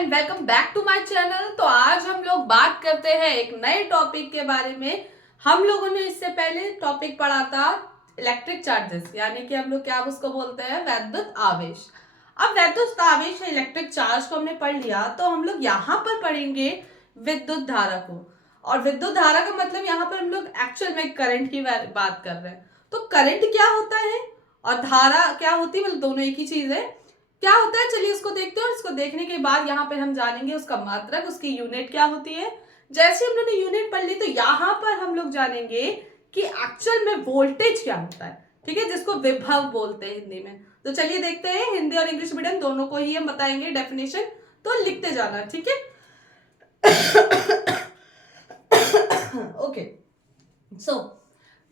And welcome back to my channel. तो आज हम लोग बात करते हैं एक नए टॉपिक के बारे में। हम लोगों ने इससे पहले टॉपिक पढ़ा था इलेक्ट्रिक चार्जेस, यानी कि हम लोग क्या उसको बोलते हैं, वैद्युत आवेश। अब वैद्युत आवेश इलेक्ट्रिक चार्ज को हमने पढ़ लिया, तो हम लोग यहाँ पर पढ़ेंगे विद्युत धारा को। और विद्युत धारा का मतलब यहाँ पर हम लोग एक्चुअल में करंट की बात कर रहे हैं। तो करंट क्या होता है और धारा क्या होती है, मतलब दोनों एक ही चीज है। क्या होता है चलिए उसको देखते हैं, और इसको देखने के बाद यहाँ पे हम जानेंगे उसका मात्रक, उसकी यूनिट क्या होती है। जैसे हम लोगों ने यूनिट पढ़ ली, तो यहाँ पर हम लोग जानेंगे कि एक्चुअल में वोल्टेज क्या होता है, ठीक है, जिसको विभव बोलते हैं हिंदी में। तो चलिए देखते हैं, हिंदी और इंग्लिश मीडियम दोनों को ही हम बताएंगे डेफिनेशन, तो लिखते जाना, ठीक है। ओके, सो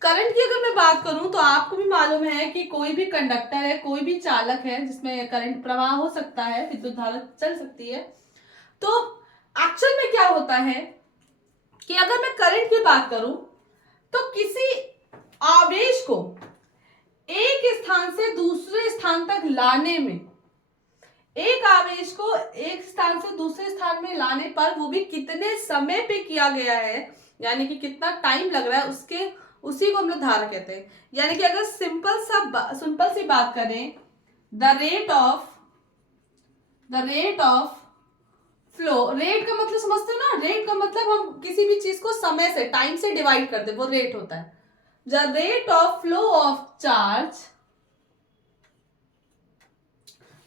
करंट की अगर मैं बात करूं तो आपको भी मालूम है कि कोई भी कंडक्टर है, कोई भी चालक है जिसमें करंट प्रवाह हो सकता है, विद्युत धारा चल सकती है। तो एक्चुअल में क्या होता है कि अगर मैं करंट की बात करूं तो किसी आवेश को एक स्थान से दूसरे स्थान तक लाने में, एक आवेश को एक स्थान से दूसरे स्थान में लाने पर वो भी कितने समय पे किया गया है, यानी कि कितना टाइम लग रहा है, उसके उसी को हम लोग धारा कहते हैं। यानी कि अगर सिंपल सी बात करें, the rate of flow, rate का मतलब समझते हो ना, रेट का मतलब हम किसी भी चीज को समय से, टाइम से डिवाइड करते, वो रेट होता है। The rate of flow of charge,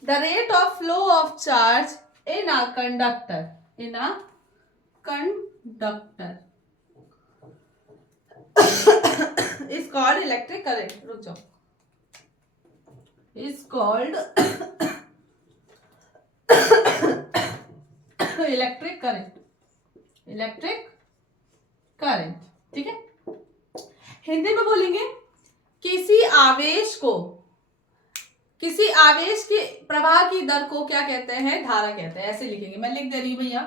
the rate of flow of charge in a conductor, is called electric current. रुक जाओ, is called इलेक्ट्रिक करंट, ठीक है। हिंदी में बोलेंगे किसी आवेश के प्रवाह की दर को क्या कहते हैं, धारा कहते हैं, ऐसे लिखेंगे। मैं लिख दे रही हूं भैया,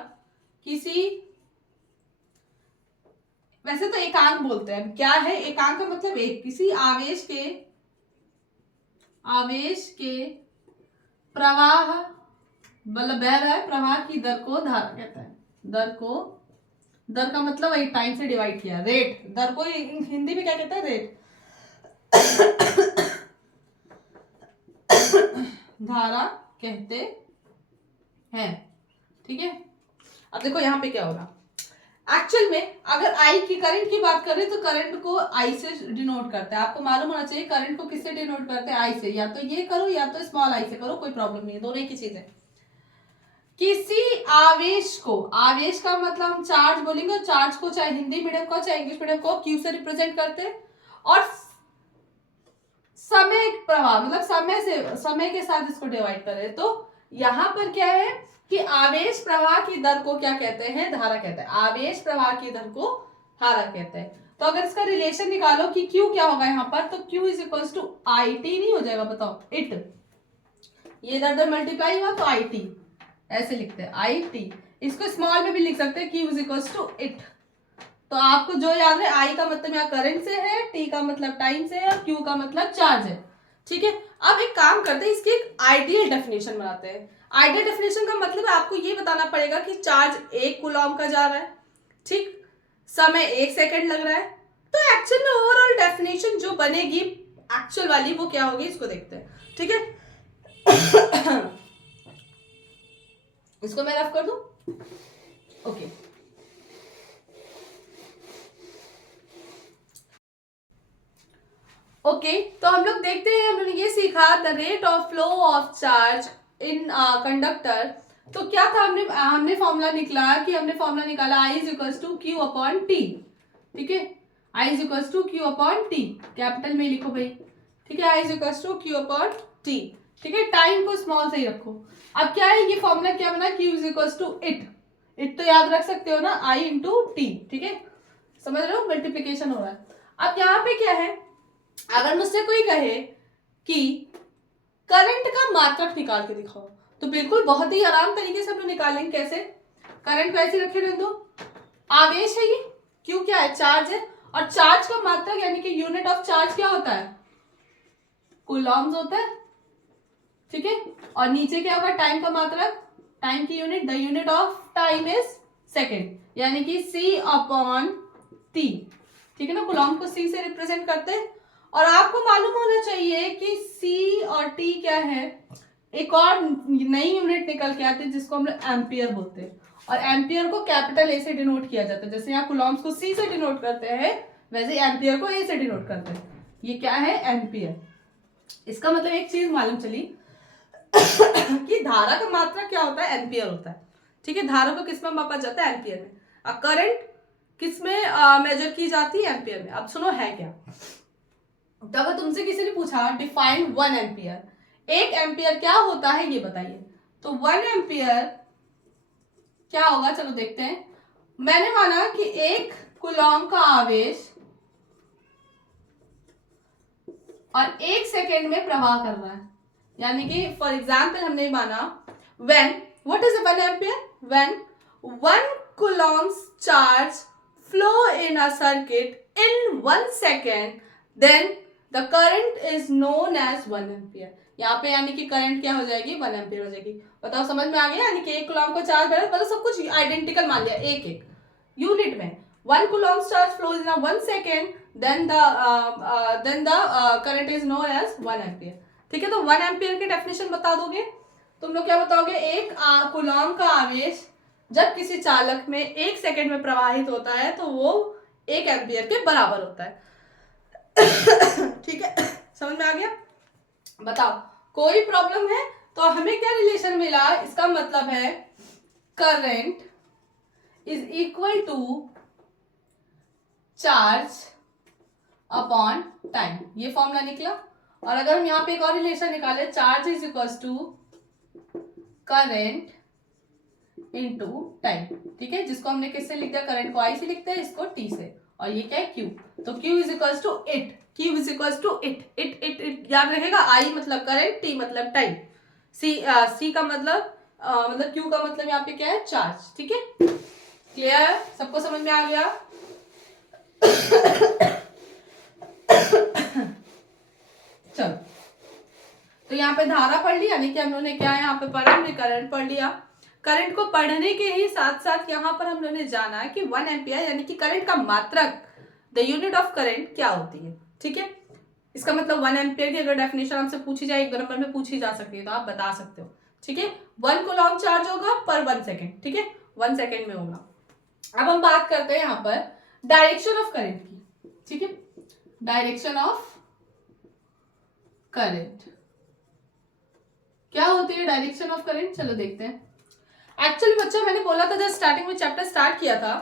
वैसे तो एकांक बोलते हैं, क्या है एकांक का मतलब एक, किसी आवेश के प्रवाह, मतलब बह रहा है, प्रवाह की दर को धारा कहता है। दर का मतलब वही टाइम से डिवाइड किया, रेट, दर को हिंदी में क्या कहते हैं, रेट। धारा कहते हैं, ठीक है। अब देखो यहाँ पे क्या होगा, एक्चुअल में अगर आई की करंट की बात करें तो करंट को आई से डिनोट करते हैं। आपको मालूम होना चाहिए करंट को किससे डिनोट करते हैं, आई से। या तो ये करो या तो स्मॉल आई से करो, कोई प्रॉब्लम नहीं है, दोनों एक ही चीज है। किसी आवेश को, आवेश का मतलब हम चार्ज बोलेंगे, चार्ज को चाहे हिंदी मीडियम को चाहे इंग्लिश मीडियम को क्यू से रिप्रेजेंट करते हैं। और समय प्रवाह मतलब समय के साथ इसको डिवाइड करें, तो यहां पर क्या है कि आवेश प्रवाह की दर को क्या कहते हैं, धारा कहते हैं। आवेश प्रवाह की दर को धारा कहते हैं। तो अगर इसका रिलेशन निकालो कि Q क्या होगा यहाँ पर, तो Q is equal to IT नहीं हो जाएगा, बताओ, इट, ये इधर मल्टीप्लाई हुआ तो IT, ऐसे लिखते हैं IT। इसको स्मॉल में भी लिख सकते हैं, Q is equal to it. तो आपको जो याद है, I का मतलब यहाँ करंट से है, T का मतलब टाइम से है, और Q का मतलब चार्ज है, ठीक है। अब एक काम करते हैं, इसकी एक आइडियल डेफिनेशन बनाते हैं। आइडियल डेफिनेशन का मतलब आपको ये बताना पड़ेगा कि चार्ज 1 कूलॉम का जा रहा है, ठीक, समय 1 सेकंड लग रहा है। तो एक्चुअल में ओवरऑल डेफिनेशन जो बनेगी एक्चुअल वाली, वो क्या होगी, इसको देखते हैं, ठीक है। इसको मैं रफ कर दूं, ओके। तो हम लोग देखते हैं, हमने ये सीखा the rate of flow of charge in conductor. तो क्या था, हमने फॉर्मूला निकाला I is equal to Q upon T, ठीक है। I is equal to Q upon T, capital में लिखो भाई, ठीक है। I is equal to Q upon T, ठीक है। टाइम को स्मॉल से ही रखो। अब क्या है, ये फॉर्मूला क्या बना, Q is equal to it तो याद रख सकते हो ना, I इंटू T, ठीक है, समझ रहे हो, मल्टीप्लीकेशन हो रहा है। अब यहाँ पे क्या है, अगर मुझसे कोई कहे कि करंट का मात्रक निकाल के दिखाओ, तो बिल्कुल बहुत ही आराम तरीके से हम लोग निकालेंगे। कैसे, करंट को ऐसे रखे रहने दो, आवेश है ये, क्यों क्या है, चार्ज है, और चार्ज का मात्रक यानी कि यूनिट ऑफ चार्ज क्या होता है, कूलॉम्स होता है, ठीक है। और नीचे क्या होगा, टाइम का मात्रक टाइम की unit, the unit of time is second, यानी कि c अपॉन t, ठीक है ना। कूलॉम को c से रिप्रेजेंट करते हैं। और आपको मालूम होना चाहिए कि c और t क्या है, एक और नई यूनिट निकल के आती है जिसको हम लोग एम्पियर बोलते हैं, और एम्पियर को कैपिटल ए से डिनोट किया जाता है। जैसे यहाँ कूलॉम्स को c से डिनोट करते हैं, वैसे एम्पियर को a से डिनोट करते हैं। ये क्या है, एम्पियर। इसका मतलब एक चीज मालूम चली कि धारा का मात्रा क्या होता है, एम्पियर होता है, ठीक है। धारा को किस में मापा जाता है, एम्पियर में। करंट किस में मेजर की जाती है, एम्पियर में। अब सुनो है क्या, तो अगर तुमसे किसी ने पूछा डिफाइन 1 एम्पियर, 1 एम्पियर क्या होता है ये बताइए, तो 1 एम्पियर क्या होगा, चलो देखते हैं। मैंने माना कि 1 कूलॉम का आवेश और 1 सेकेंड में प्रवाह कर रहा है, यानी कि फॉर एग्जाम्पल हमने माना when, what is 1 ampere, when 1 coulombs charge flow in a circuit in 1 second, then the current is known as 1 ampere। यहाँ पे यानी कि करंट क्या हो जाएगी, 1 एम्पियर हो जाएगी। बताओ समझ में आ गया, यानी कि 1 कूलॉम को चार्ज बढ़ा, मतलब सब कुछ आइडेंटिकल मान लिया, एक एक यूनिट में। 1 coulomb charge flows in a 1 second, then the current is known as 1 ampere, ठीक है। तो 1 एम्पियर की डेफिनेशन बता दोगे, तुम लोग क्या बताओगे, 1 कूलॉम का आवेश जब किसी चालक में 1 सेकेंड में प्रवाहित होता है तो वो 1 एम्पियर के बराबर होता है, ठीक है। समझ में आ गया, बताओ कोई प्रॉब्लम है। तो हमें क्या रिलेशन मिला, इसका मतलब है current is equal to charge upon time, ये फॉर्मूला निकला। और अगर हम यहाँ पे एक और रिलेशन निकाले, charge is equal to current into time, ठीक है, जिसको हमने किससे लिख दिया, करंट को I से लिखते हैं, इसको T से, और ये क्या है Q। तो Q is equal to it, Q is equal to it याद रहेगा। I मतलब करंट, T मतलब टाइम, C का मतलब Q का मतलब यहाँ पे क्या है, चार्ज, ठीक है। क्लियर, सबको समझ में आ गया। चलो, तो यहाँ पे धारा पढ़ ली, यानी कि हम लोगों ने क्या यहाँ पे पढ़ा, हमने करंट पढ़ लिया। करंट को पढ़ने के ही साथ साथ यहाँ पर हम लोगों ने जाना कि 1 एम्पियर यानी कि करंट का मात्रक, द यूनिट ऑफ करंट क्या होती है, ठीक है। इसका मतलब 1 एम्पियर की अगर डेफिनेशन हमसे पूछी जाए, 1 नंबर में पूछी जा सकती है, तो आप बता सकते हो, ठीक है। 1 कूलॉम चार्ज होगा पर 1 सेकेंड, ठीक है, 1 सेकेंड में होगा। अब हम बात करते हैं यहाँ पर डायरेक्शन ऑफ करंट की, ठीक है, डायरेक्शन ऑफ करंट क्या होती है, डायरेक्शन ऑफ करंट, चलो देखते हैं। एक्चुअली बच्चा मैंने बोला था जब स्टार्टिंग में चैप्टर स्टार्ट किया था,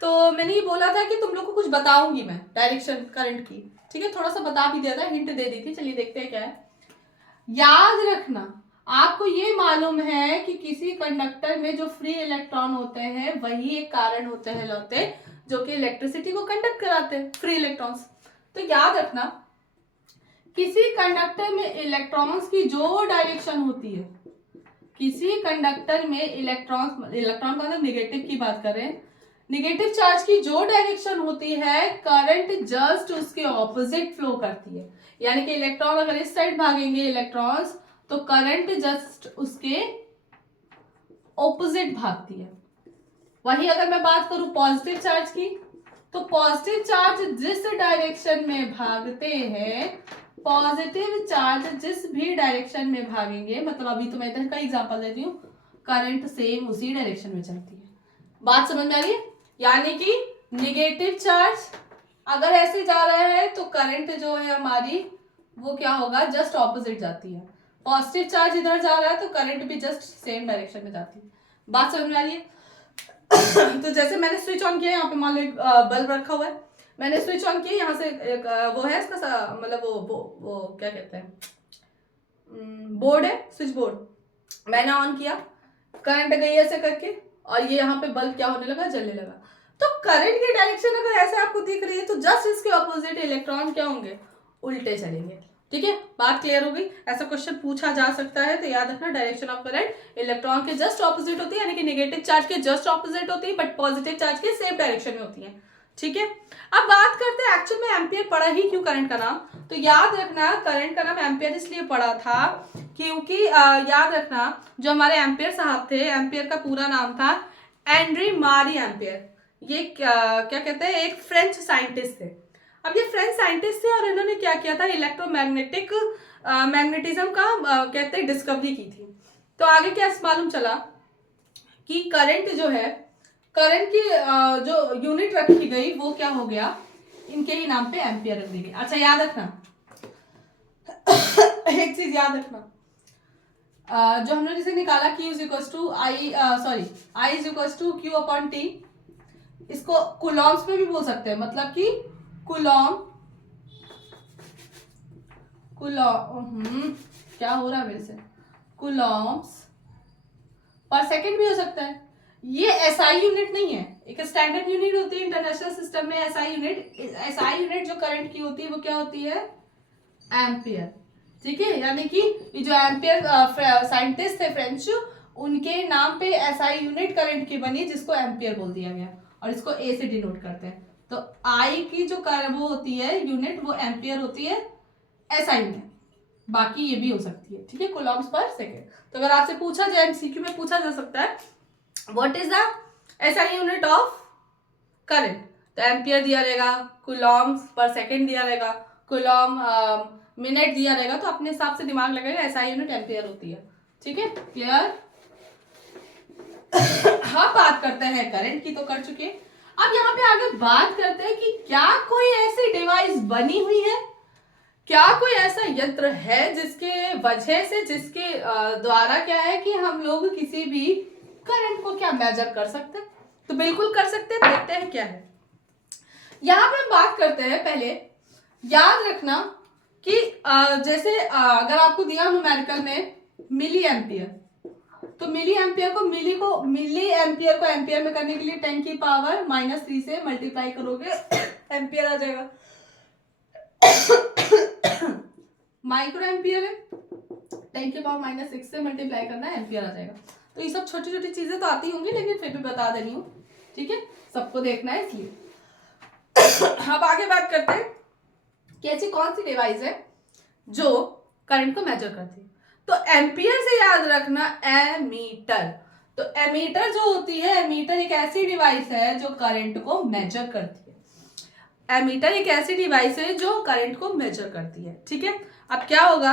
तो मैंने ये बोला था कि तुम लोग को कुछ बताऊंगी मैं डायरेक्शन करंट की, ठीक है, थोड़ा सा बता भी दिया था, हिंट दे दी थी। चलिए देखते हैं क्या है। याद रखना, आपको ये मालूम है कि किसी कंडक्टर में जो फ्री इलेक्ट्रॉन होते हैं वही एक कारण होते हैं लौते जो कि इलेक्ट्रिसिटी को कंडक्ट कराते हैं, फ्री इलेक्ट्रॉन्स। तो याद रखना, किसी कंडक्टर में इलेक्ट्रॉन्स की जो डायरेक्शन होती है, किसी कंडक्टर में इलेक्ट्रॉन का मतलब निगेटिव की बात करें, निगेटिव चार्ज की जो डायरेक्शन होती है, करंट जस्ट उसके ऑपोजिट फ्लो करती है। यानी कि इलेक्ट्रॉन अगर इस साइड भागेंगे इलेक्ट्रॉन्स, तो करंट जस्ट उसके ऑपोजिट भागती है। वही अगर मैं बात करूं पॉजिटिव चार्ज की, तो पॉजिटिव चार्ज जिस डायरेक्शन में भागते हैं, पॉजिटिव चार्ज जिस भी डायरेक्शन में भागेंगे, मतलब अभी तो मैं इधर का एग्जांपल देती हूँ, करंट सेम उसी डायरेक्शन में चलती है। बात समझ में आ रही है, यानी कि निगेटिव चार्ज अगर ऐसे जा रहा है तो करंट जो है हमारी वो क्या होगा, जस्ट ऑपोजिट जाती है। पॉजिटिव चार्ज इधर जा रहा है तो करंट भी जस्ट सेम डायरेक्शन में जाती है। बात समझ में आ रही है। तो जैसे मैंने स्विच ऑन किया, यहाँ पे मान लो एक बल्ब रखा हुआ है, मैंने स्विच ऑन किया, यहाँ से एक वो है इसका मतलब वो क्या कहते हैं, बोर्ड है, स्विच बोर्ड, मैंने ऑन किया, करंट गई ऐसे करके, और ये यहाँ पे बल्ब क्या होने लगा, जलने लगा। तो करंट की डायरेक्शन अगर ऐसे आपको दिख रही है तो जस्ट इसके ऑपोजिट इलेक्ट्रॉन क्या होंगे, उल्टे चलेंगे, ठीक है। बात क्लियर हो गई। ऐसा क्वेश्चन पूछा जा सकता है, तो याद रखना डायरेक्शन ऑफ करंट इलेक्ट्रॉन के जस्ट ऑपोजिट होती है, यानी कि नेगेटिव चार्ज के जस्ट ऑपोजिट होती है, बट पॉजिटिव चार्ज के सेम डायरेक्शन में होती है, ठीक है, अब बात करते हैं एक्चुअल में एम्पियर पड़ा ही क्यों करंट का नाम। तो याद रखना करंट का नाम एम्पियर इसलिए पड़ा था क्योंकि याद रखना जो हमारे एम्पियर साहब थे, एम्पियर का पूरा नाम था एंड्री मारी एम्पियर। ये क्या कहते हैं, एक फ्रेंच साइंटिस्ट थे। अब ये फ्रेंच साइंटिस्ट थे और इन्होंने क्या किया था, इलेक्ट्रोमैग्नेटिक मैग्नेटिज्म का कहते हैं डिस्कवरी की थी। तो आगे क्या मालूम चला कि करंट जो है, करंट की जो यूनिट रखी गई वो क्या हो गया, इनके ही नाम पे एम्पियर रख दी गई। अच्छा याद रखना एक चीज याद रखना, जो हमने जैसे निकाला Q is equal to I is equal to Q upon T, इसको कुलॉम्स में भी बोल सकते हैं, मतलब कि कुलॉम क्या हो रहा है मेरे से, कुलॉम्स पर सेकंड भी हो सकता है। ये एसआई यूनिट नहीं है, एक स्टैंडर्ड यूनिट होती है इंटरनेशनल सिस्टम में एसआई यूनिट जो करंट की होती है वो क्या होती है, एम्पियर। ठीक है, यानी कि ये जो एम्पियर साइंटिस्ट थे फ्रेंच, उनके नाम पे एसआई यूनिट करंट की बनी जिसको एम्पियर बोल दिया गया और इसको ए से डिनोट करते हैं। तो आई की जो वो होती है यूनिट वो एम्पियर होती है एसआई में, बाकी ये भी हो सकती है। ठीक है, कूलम्ब्स पर सेकेंड। तो अगर आपसे पूछा जाए एमसीक्यू में पूछा जा सकता है what is the SI unit of current, तो एम्पियर दिया रहेगा, कूलम्ब्स पर सेकेंड दिया रहेगा, कूलम मिनट दिया रहेगा, तो अपने हिसाब से दिमाग लगेगा एसआई यूनिट एम्पियर होती है। ठीक है, क्लियर। हाँ, बात करते हैं करंट की तो कर चुके। अब यहाँ पे आगे बात करते हैं कि क्या कोई ऐसी डिवाइस बनी हुई है, क्या कोई ऐसा यंत्र है जिसके वजह से, जिसके द्वारा क्या है कि हम लोग किसी भी करंट को क्या मेजर कर सकते हैं। तो बिल्कुल कर सकते हैं, देखते हैं क्या है। यहाँ पे हम बात करते हैं, पहले याद रखना कि जैसे अगर आपको दिया न्यूमेरिकल में मिली एम्पियर, तो मिली एम्पियर को एम्पियर में करने के लिए 10 की पावर -3 से मल्टीप्लाई करोगे एम्पियर आ जाएगा। माइक्रो एम्पियर है, 10 की पावर -6 से मल्टीप्लाई करना है, एम्पियर आ जाएगा। तो ये सब छोटी छोटी चीजें तो आती होंगी, लेकिन फिर भी बता दे रही हूँ। ठीक है, सबको देखना है इसलिए। अब आगे बात करते हैं कि ऐसी कौन सी डिवाइस है जो करंट को मेजर करती है। तो एम्पियर से याद रखना एमीटर। तो एमीटर जो होती है, एमीटर एक ऐसी डिवाइस है जो करंट को मेजर करती है। एमीटर एक ऐसी डिवाइस है जो करंट को मेजर करती है। ठीक है, अब क्या होगा,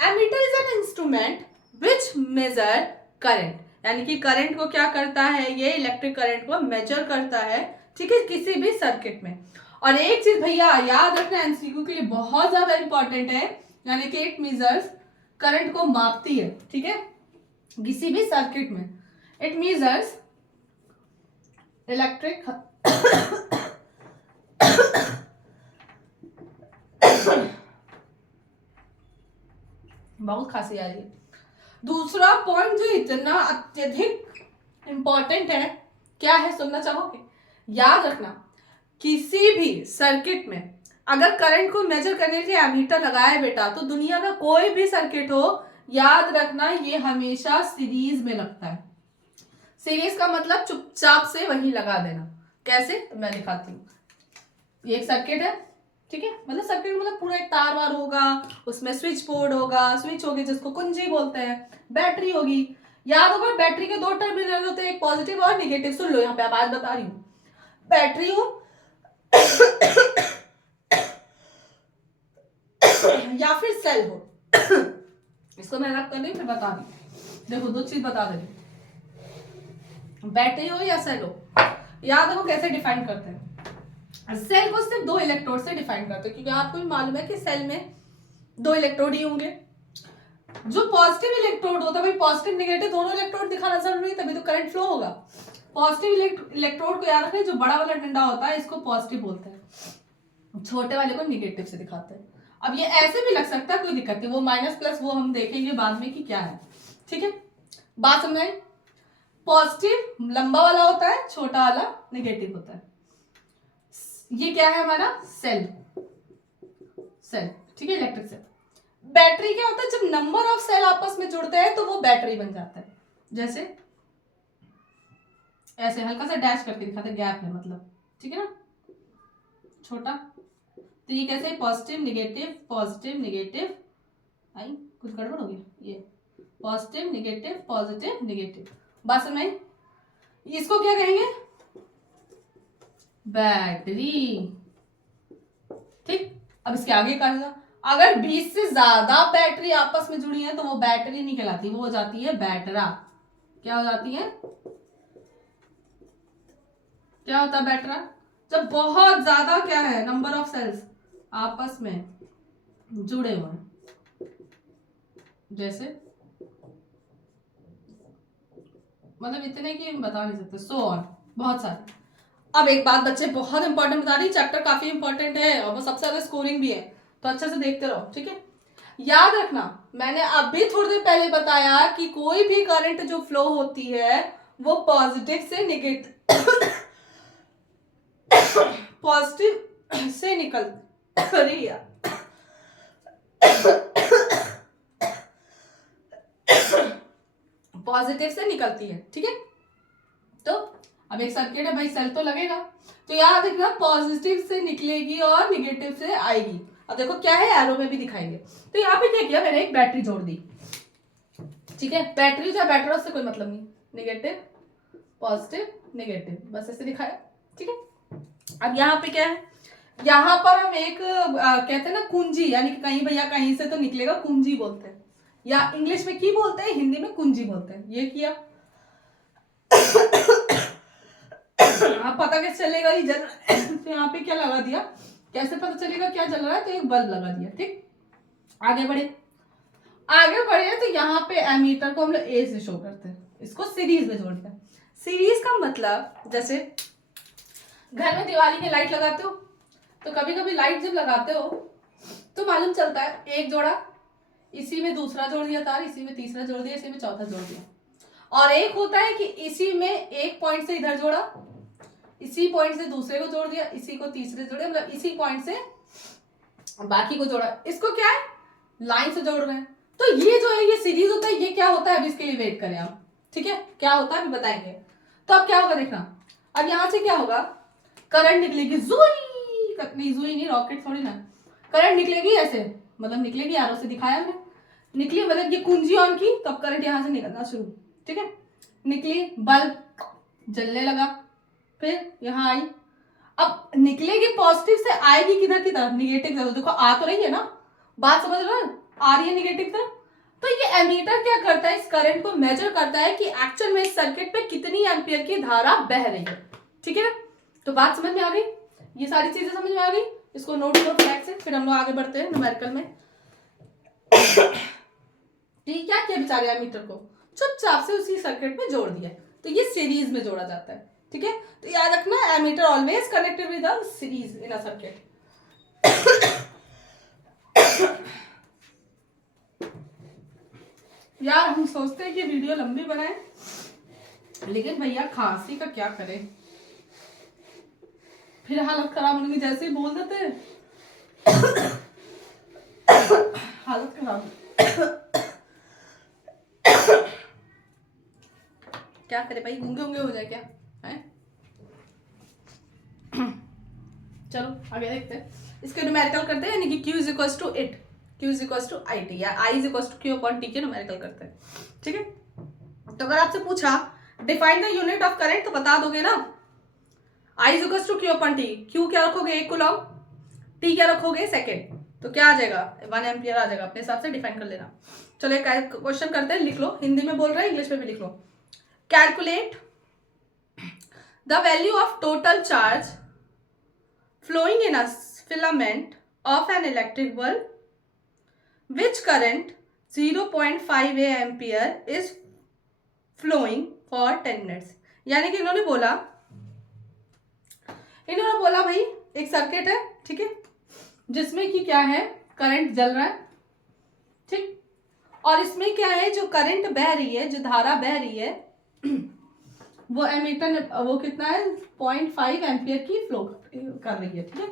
ammeter is an instrument which measure current, यानी कि करंट को क्या करता है, ये इलेक्ट्रिक करंट को मेजर करता है। ठीक है, किसी भी सर्किट में। और एक चीज भैया याद रखना एमसीक्यू के लिए बहुत ज्यादा इंपॉर्टेंट है, यानी कि इट मेजर्स, करंट को मापती है। ठीक है, किसी भी सर्किट में इट मेजर्स इलेक्ट्रिक बहुत खांसी आ रही है। दूसरा पॉइंट जो इतना अत्यधिक इंपॉर्टेंट है, क्या है सुनना चाहोगे? याद रखना किसी भी सर्किट में अगर करंट को मेजर करने के लिए एमीटर लगाया बेटा, तो दुनिया का कोई भी सर्किट हो, याद रखना ये हमेशा सीरीज में लगता है। सीरीज का मतलब चुपचाप से वही लगा देना। कैसे, तो मैं दिखाती हूँ। ये एक सर्किट है, ठीक है, मतलब सर्किट मतलब पूरा एक तार वार होगा, उसमें स्विच बोर्ड होगा, स्विच होगी जिसको कुंजी बोलते हैं, बैटरी होगी। याद होगा बैटरी के 2 टर्मिनल होते हैं, एक पॉजिटिव और नेगेटिव। सुन लो, यहाँ पे आवाज बता रही हूँ, बैटरी हो या फिर सेल हो। इसको मैं रख कर नहीं फिर बता रही, देखो 2 चीज बता दे रही, बैटरी हो या सेल हो। याद है वो कैसे डिफाइन करते हैं, सेल को सिर्फ 2 इलेक्ट्रोड से डिफाइन करते हैं, क्योंकि आपको भी मालूम है कि सेल में 2 इलेक्ट्रोड ही होंगे। जो पॉजिटिव इलेक्ट्रोड होता है, भाई पॉजिटिव नेगेटिव दोनों इलेक्ट्रोड दिखाना जरूरी है, तभी तो करंट फ्लो होगा। पॉजिटिव इलेक्ट्रोड को याद रखें, जो बड़ा वाला डंडा होता है इसको पॉजिटिव बोलते हैं, छोटे वाले को नेगेटिव से दिखाते हैं। अब ये ऐसे भी लग सकता है, कोई दिक्कत नहीं, वो माइनस प्लस वो हम देखेंगे बाद में कि क्या है। ठीक है, बात समझ आई? पॉजिटिव लंबा वाला होता है, छोटा वाला नेगेटिव होता है। ये क्या है हमारा सेल, ठीक है, इलेक्ट्रिक सेल। बैटरी क्या होता है, जब नंबर ऑफ सेल आपस में जुड़ते हैं तो वो बैटरी बन जाता है। जैसे ऐसे हल्का सा डैश करके दिखाते, गैप है मतलब। ठीक है ना, छोटा। तो ये कैसे पॉजिटिव नेगेटिव, आई कुछ गड़बड़ हो गया, ये पॉजिटिव नेगेटिव, बस में इसको क्या कहेंगे, बैटरी। ठीक, अब इसके आगे कहेगा अगर 20 से ज्यादा बैटरी आपस में जुड़ी है तो वो बैटरी नहीं कहलाती, वो हो जाती है बैटरा। क्या हो जाती है, क्या होता है बैटरा, जब बहुत ज्यादा क्या है नंबर ऑफ सेल्स आपस में जुड़े हुए हैं, जैसे मतलब इतने कि बता नहीं सकते, सो ऑन, बहुत सारे। अब एक बात बच्चे बहुत इंपॉर्टेंट बता रही, चैप्टर काफी इंपॉर्टेंट है और वो सबसे ज्यादा स्कोरिंग भी है, तो अच्छे से देखते रहो, ठीक है। याद रखना मैंने अभी थोड़ी देर पहले बताया कि कोई भी करंट जो फ्लो होती है वो पॉजिटिव से पॉजिटिव से निकल रही है, पॉजिटिव से निकलती है, ठीक है। तो अब एक सर्किट है भाई, सेल तो लगेगा, तो याद रखना पॉजिटिव से निकलेगी और निगेटिव से आएगी। अब देखो क्या है, एरो में भी दिखाएंगे। तो यहाँ पे क्या किया मैंने, एक बैटरी जोड़ दी, ठीक है। बैटरी जो बैटरी से कोई मतलब नहीं, नेगेटिव पॉजिटिव नेगेटिव, बस ऐसे दिखाया, ठीक है। अब यहाँ पे क्या है, यहाँ पर हम एक कहते हैं ना कुंजी, यानी कि कहीं भैया कहीं से तो निकलेगा, कुंजी बोलते हैं, या इंग्लिश में की बोलते हैं, हिंदी में कुंजी बोलते हैं। ये किया आप पता कैसे चलेगा ये जल तो यहाँ पे क्या लगा दिया, कैसे पता चलेगा क्या जल रहा है, तो एक बल्ब लगा दिया, ठीक। आगे बढ़े तो यहाँ पे एमीटर को हम लोग ए से शो करते हैं, इसको सीरीज में जोड़ दिया। सीरीज का मतलब जैसे घर में दिवाली में लाइट लगाते हो, तो कभी कभी लाइट जब लगाते हो तो मालूम चलता है एक जोड़ा, इसी में दूसरा जोड़ दिया तार, इसी में तीसरा जोड़ दिया, इसी में चौथा जोड़ दिया, और एक होता है कि इसी में एक पॉइंट से इधर जोड़ा, इसी पॉइंट से दूसरे को जोड़ दिया, इसी को तीसरे जोड़े, मतलब इसी पॉइंट से बाकी को जोड़ा, इसको क्या है लाइन से जोड़ रहे हैं। तो ये जो है ये सीरीज होता है, ये क्या होता है अभी इसके लिए वेट करें आप, ठीक है, क्या होता है अभी बताएंगे। तो अब क्या होगा देखना, अब यहां से क्या होगा, करंट निकलेगी, जुई नहीं रॉकेट थोड़ी ना, करंट निकलेगी ऐसे, मतलब निकलेगी, एरो से दिखाया हमने, निकली मतलब ये कुंजी ऑन की, तब करंट यहां से निकलना शुरू, ठीक है। निकली, बल्ब जलने लगा, फिर यहां आई, अब निकलेगी पॉजिटिव से, आएगी किधर की तरफ, निगेटिव तरफ। देखो आ तो रही है ना, बात समझ रहे हो, आ रही है निगेटिव तरफ। तो ये एमीटर क्या करता है, इस करंट को मेजर करता है कि एक्चुअल में इस सर्किट पे कितनी एम्पियर की धारा बह रही है, ठीक है ना। तो बात समझ में आ गई, ये सारी चीजें समझ में आ गई, इसको नोट करो फ्लैग से, फिर हम लोग आगे बढ़ते हैं न्यूमेरिकल में। ठीक, क्या किया बेचारे एमीटर को चुपचाप से उसी सर्किट में जोड़ दिया, तो ये सीरीज में जोड़ा जाता है, ठीक है। तो याद रखना ammeter always connected with a series in a circuit. यार हम सोचते हैं कि वीडियो लंबी बनाए, लेकिन भैया खांसी का क्या करें, फिर हालत खराब होने की, जैसे ही बोल देते हैं हालत खराब। क्या करे भाई, गूंगे गूंगे हो जाए क्या है। चलो आगे देखते हैं, इसके न्यूमेरिकल करते हैं, यानी कि Q is equals to it, Q is equals to IT या I is equals to Q upon T के न्यूमेरिकल करते हैं, ठीक है। तो अगर आपसे पूछा define the unit of current, तो बता दोगे ना, I is equals to Q upon T, Q क्या रखोगे 1 कूलम, T क्या रखोगे सेकेंड, तो क्या आ जाएगा 1 एम्पियर आ जाएगा, अपने हिसाब से डिफाइन कर लेना। चलो एक क्वेश्चन करते हैं, लिख लो, हिंदी में बोल रहे हैं इंग्लिश में भी लिख लो। Calculate the value of total charge flowing in a filament of an electric bulb which current 0.5 ampere is flowing for 10 minutes। यानी कि इन्होंने बोला भाई एक सर्किट है, ठीक है, जिसमें कि क्या है करंट जल रहा है, ठीक, और इसमें क्या है जो करंट बह रही है, जो धारा बह रही है, वो एमीटर वो कितना है 0.5 एम्पियर की फ्लो कर रही है, ठीक है।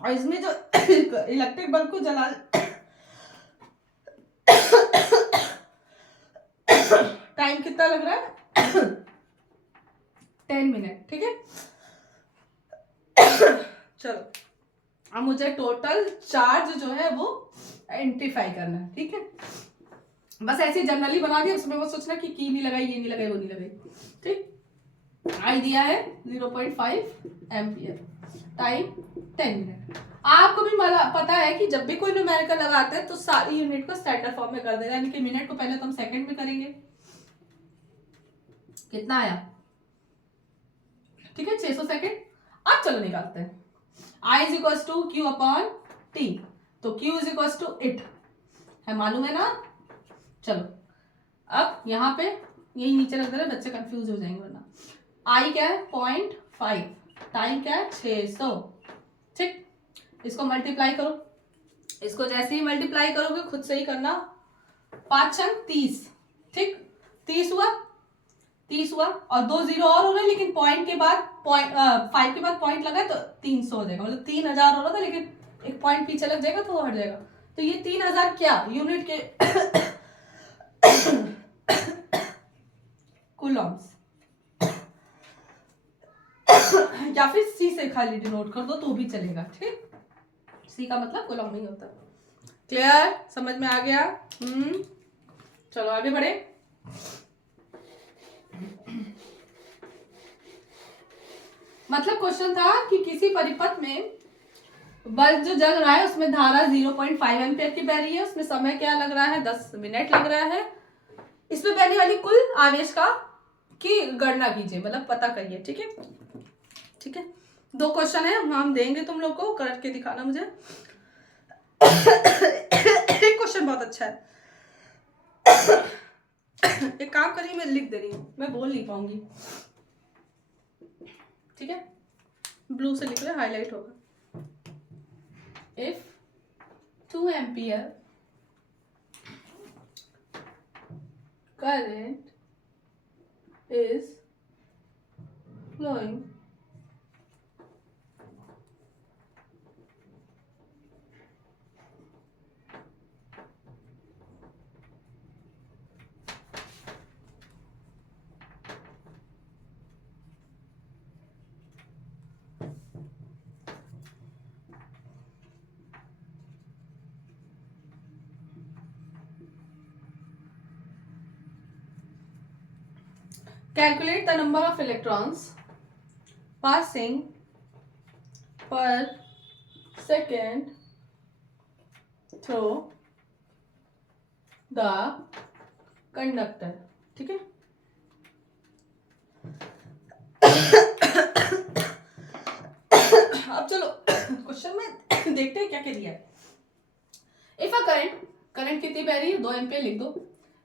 और इसमें जो इलेक्ट्रिक बल्ब को जला टाइम कितना लग रहा है 10 मिनट, ठीक है। चलो अब मुझे टोटल चार्ज जो है वो आइडेंटिफाई करना है, ठीक है। बस ऐसे जनरली बना दिया, उसमें वो सोचना कि नहीं लगाई, ये नहीं लगाई, वो नहीं लगाई, ठीक। आई दिया है 0.5 एम्पियर, टाइम 10 मिनट। आपको भी पता है कि जब भी कोई न्यूमेरिकल लगाते हैं तो सारी यूनिट को स्टैंडर्ड फॉर्म में कर देगा, यानी कि मिनट को पहले तो हम सेकंड में करेंगे। कितना आया, ठीक है, 600 सेकंड। अब चलो निकालते हैं। I is equal to Q upon T, तो Q is equal to it है, मालूम है ना। चलो अब यहाँ पे यही नीचे रख दे रहे, बच्चे कंफ्यूज हो जाएंगे वरना। I क्या है 0.5, टाइम क्या है 600, ठीक। इसको मल्टीप्लाई करो, इसको जैसे ही मल्टीप्लाई करोगे खुद से ही करना, 5 30, ठीक। 30 हुआ और 2 0 और हो रहे हैं, लेकिन पॉइंट के बाद 5 के बाद पॉइंट लगा तो 300 हो जाएगा, मतलब 3000 हो रहा था, लेकिन एक पॉइंट पीछे लग जाएगा तो वो हट जाएगा। तो ये 3000 क्या यूनिट के कूलम्स, या फिर सी से खाली डिनोट कर दो तो भी चलेगा, ठीक। सी का मतलब कूलम नहीं होता। क्लियर, समझ में आ गया। चलो आगे बढ़े। मतलब क्वेश्चन था कि किसी परिपथ में बल्ब जो जल रहा है उसमें धारा 0.5 एम्पियर की बह रही है, उसमें समय क्या लग रहा है 10 मिनट लग रहा है। इसमें बहने वाली कुल आवेश का की गणना कीजिए, मतलब पता करिए, ठीक है। ठीक है, 2 क्वेश्चन है, हम देंगे तुम लोग को, करके दिखाना मुझे। एक क्वेश्चन बहुत अच्छा है, एक काम करिए, मैं लिख दे रही हूँ, मैं बोल नहीं पाऊंगी, ठीक है। ब्लू से लिख ले, हाईलाइट होगा। If 2 ampere current is flowing calculate the number of electrons passing per second through the conductor, ठीक है। अब चलो क्वेश्चन में देखते हैं क्या क्या दिया है। इफ अ करंट कितनी बह रही है 2 एम्पियर लिख दो,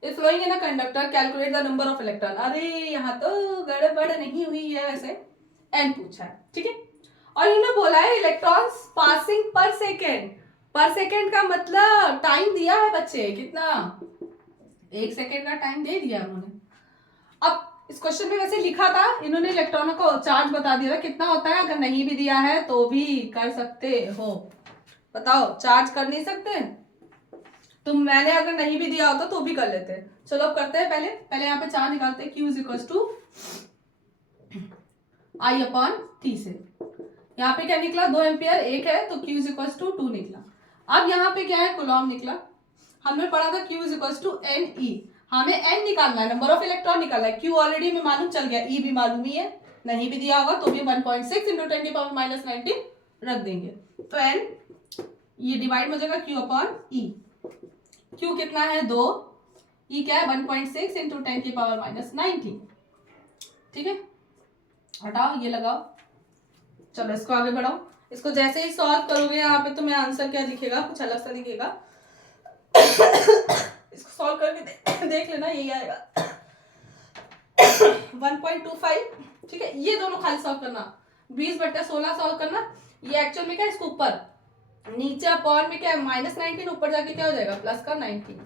is flowing in a conductor, calculate the number of electron. अरे यहाँ तो गड़बड़ नहीं हुई है, वैसे एन पूछा है, ठीक है। और इन्होंने बोला है इलेक्ट्रॉन्स पासिंग पर सेकेंड का मतलब टाइम दिया है बच्चे, कितना 1 सेकेंड का टाइम दे दिया उन्होंने। अब इस क्वेश्चन में वैसे लिखा था, इन्होंने इलेक्ट्रॉनों को चार्ज बता दिया था कितना होता है, अगर नहीं भी दिया है तो भी कर सकते हो। बताओ, चार्ज कर नहीं सकते तुम, मैंने अगर नहीं भी दिया होता तो भी कर लेते। चलो अब करते हैं, पहले यहाँ पे चार्ज निकालते हैं। Q is equal to I upon T से। यहाँ पे क्या निकला 2 एम्पियर, 1 है तो Q इज इक्वल टू 2 निकला। अब यहाँ पे क्या है कूलॉम निकला, हमने पढ़ा था Q is equal to NE, हमें N निकालना है, नंबर ऑफ इलेक्ट्रॉन निकालना है। Q ऑलरेडी में मालूम चल गया, E भी मालूम ही है, नहीं भी दिया होगा तो भी 1.6 इंटू 10⁻⁻19 रख देंगे, तो N ये डिवाइड हो जाएगा Q अपॉन E। Q कितना है 2, E क्या है 1.6 इंटू 10⁻⁻19, ठीक है। हटाओ, ये लगाओ, चलो इसको आगे बढ़ाओ। इसको जैसे ही सॉल्व करोगे यहाँ पे तुम्हें आंसर क्या दिखेगा, कुछ अलग सा दिखेगा। इसको सॉल्व करके देख लेना, यही आएगा 1.25, ठीक है। ये दोनों खाली सॉल्व करना, 20/16 सॉल्व करना। ये एक्चुअल में क्या है, इसको ऊपर नीचे अपॉन में क्या है -19, ऊपर जाके क्या हो जाएगा प्लस का 19।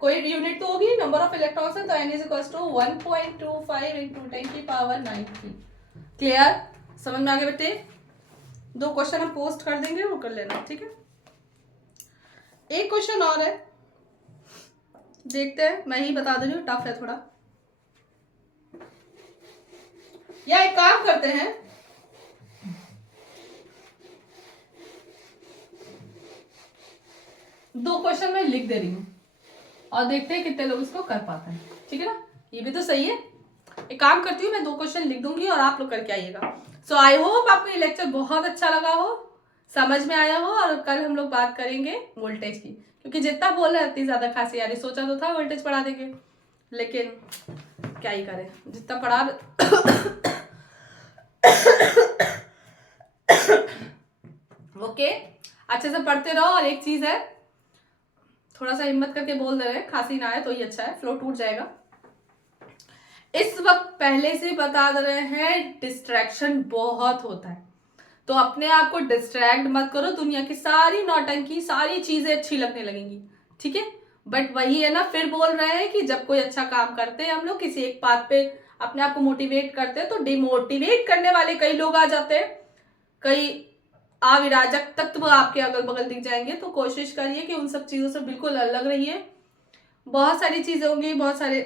कोई यूनिट तो होगी, नंबर ऑफ इलेक्ट्रॉन्स है, तो n is equal to 1.25 into 10⁻⁹। Clear, समझ में आ गया बेटे। 2 क्वेश्चन हम पोस्ट कर देंगे, वो कर लेना, ठीक है। एक क्वेश्चन और है, देखते हैं, मैं ही बता दे रही हूँ, टफ है थोड़ा। या एक काम करते हैं, दो क्वेश्चन मैं लिख दे रही हूँ और देखते हैं कितने लोग इसको कर पाते हैं, ठीक है ना, ये भी तो सही है। एक काम करती हूँ, मैं दो क्वेश्चन लिख दूंगी और आप लोग करके आइएगा। सो आई होप आपको ये लेक्चर बहुत अच्छा लगा हो, समझ में आया हो, और कल हम लोग बात करेंगे वोल्टेज की, क्योंकि जितना बोल रहे हैं उतनी ज्यादा खांसी आ रही। सोचा तो था वोल्टेज पढ़ा देंगे, लेकिन क्या ही करें, जितना पढ़ा ओके, अच्छे से पढ़ते रहो। और एक चीज है, थोड़ा सा हिम्मत करके बोल दे रहे हैं, खांसी ना आए तो ही अच्छा है, फ्लो टूट जाएगा। इस वक्त पहले से बता दे रहे हैं, डिस्ट्रैक्शन बहुत होता है, तो अपने आप को डिस्ट्रैक्ट मत करो। दुनिया की सारी नौटंकी, सारी चीजें अच्छी लगने लगेंगी, ठीक है। बट वही है ना, फिर बोल रहे हैं कि जब कोई अच्छा काम करते हैं हम लोग, किसी एक बात पे अपने आप को मोटिवेट करते हैं, तो डिमोटिवेट करने वाले कई लोग आ जाते हैं, कई अविराजक तत्व आपके अगल बगल दिख जाएंगे। तो कोशिश करिए कि उन सब चीजों से बिल्कुल अलग रहिए। बहुत सारी चीजें होंगी, बहुत सारे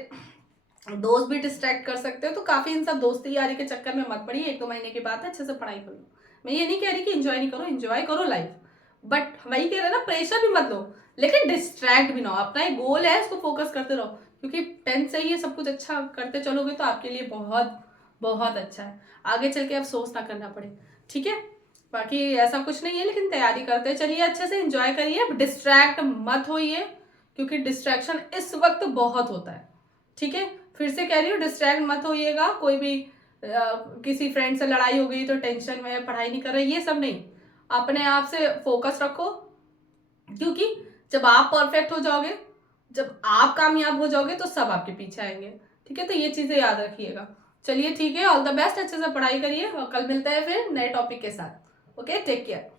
दोस्त भी डिस्ट्रैक्ट कर सकते हो, तो काफी इन सब दोस्ती यारी के चक्कर में मत पड़िए। 1-2 महीने के बाद अच्छे से पढ़ाई करो। मैं ये नहीं कह रही कि एंजॉय नहीं करो, एंजॉय करो लाइफ, बट वही कह रहे ना, प्रेशर भी मत लो, लेकिन डिस्ट्रैक्ट भी ना हो। अपना एक गोल है, उसको फोकस करते रहो, क्योंकि 10th से ही सब कुछ अच्छा करते चलोगे तो आपके लिए बहुत बहुत अच्छा है, आगे चल के अफसोस ना करना पड़े, ठीक है। बाकी ऐसा कुछ नहीं है, लेकिन तैयारी करते चलिए, अच्छे से एंजॉय करिए, डिस्ट्रैक्ट मत होइए, क्योंकि डिस्ट्रैक्शन इस वक्त बहुत होता है, ठीक है। फिर से कह रही हूँ, डिस्ट्रैक्ट मत होइएगा। कोई भी किसी फ्रेंड से लड़ाई हो गई तो टेंशन में पढ़ाई नहीं कर रहे, ये सब नहीं, अपने आप से फोकस रखो, क्योंकि जब आप परफेक्ट हो जाओगे, जब आप कामयाब हो जाओगे, तो सब आपके पीछे आएंगे, ठीक है। तो ये चीजें याद रखिएगा। चलिए ठीक है, ऑल द बेस्ट, अच्छे से पढ़ाई करिए, और कल मिलते हैं फिर नए टॉपिक के साथ। Okay, take care.